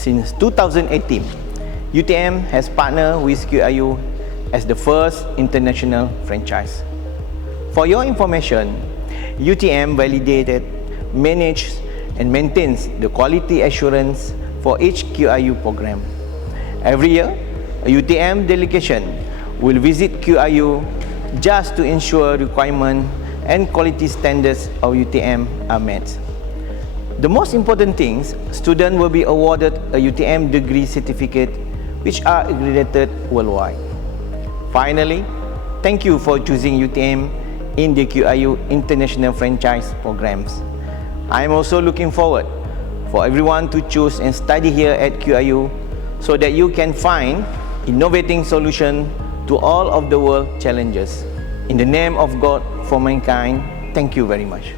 Since 2018, UTM has partnered with QIU as the first international franchise. For your information, UTM validated, manages, and maintains the quality assurance for each QIU program. Every year, a UTM delegation will visit QIU just to ensure requirements and quality standards of UTM are met. The most important things, students will be awarded a UTM degree certificate which are accredited worldwide. Finally, thank you for choosing UTM in the QIU International Franchise Programs. I am also looking forward for everyone to choose and study here at QIU so that you can find innovating solutions to all of the world challenges. In the name of God for mankind, thank you very much.